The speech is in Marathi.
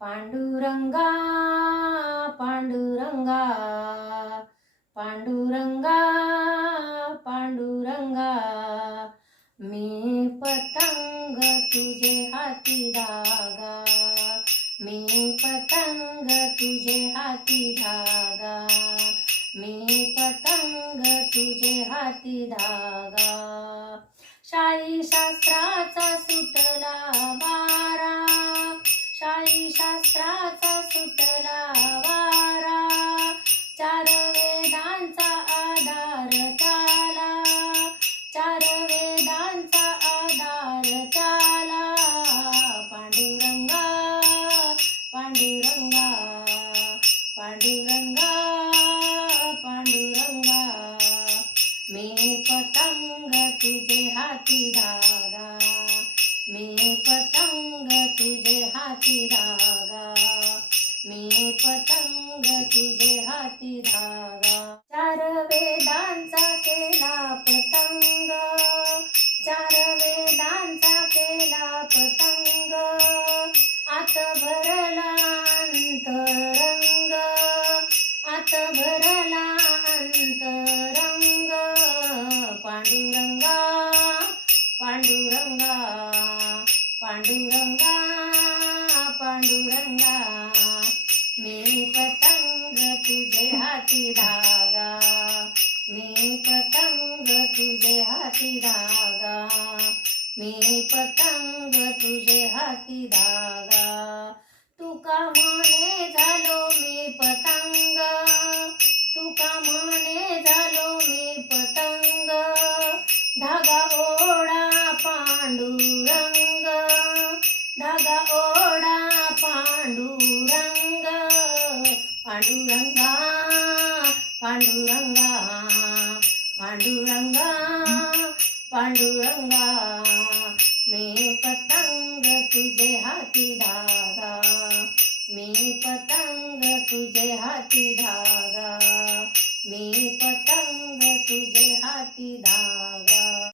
पांडुरंगा पांडुरंगा पांडुरंगा पांडुरंगा, मी पतंग तुझे हाती धागा, मी पतंग तुझे हाती धागा, मी पतंग तुझे हाती धागा. शाही शास्त्राचा सुटला वारा, शाही शास्त्राचा सुटला वारा, चार वेदांचा आधार त्याला, चार वेदांचा आधार त्याला. पांडुरंगा पांडुरंगा पांडुरंगा पांडुरंगा, मी पतंग तुझे हाती धागा, मी पतंग तुझे हाती धागा, मी पतंग तुझे हाती धागा. चार वेदांचा केला पतंग, चार वेदांचा केला पतंग, आत भरला अंतरंग, आत भरला अंतरंग. पांडुरंगा पांडुरंगा पांडुरंगा पांडुरंगा, मी पतंग तुझे हाती धागा, मी पतंग तुझे हाती धागा, मी पतंग तुझे हाती धागा. तुका म्हणे झालो मी पतंग, तुका म्हणे झालो मी पतंग, धागा ओढा पांडुरंग, धागा ओढा पांडुरंग. पांडुरंगा पांडुरंगा पांडुरंगा पांडुरंगा, मी पतंग तुझे हाती धागा, मी पतंग तुझे हाती धागा, मी पतंग तुझे हाती धागा.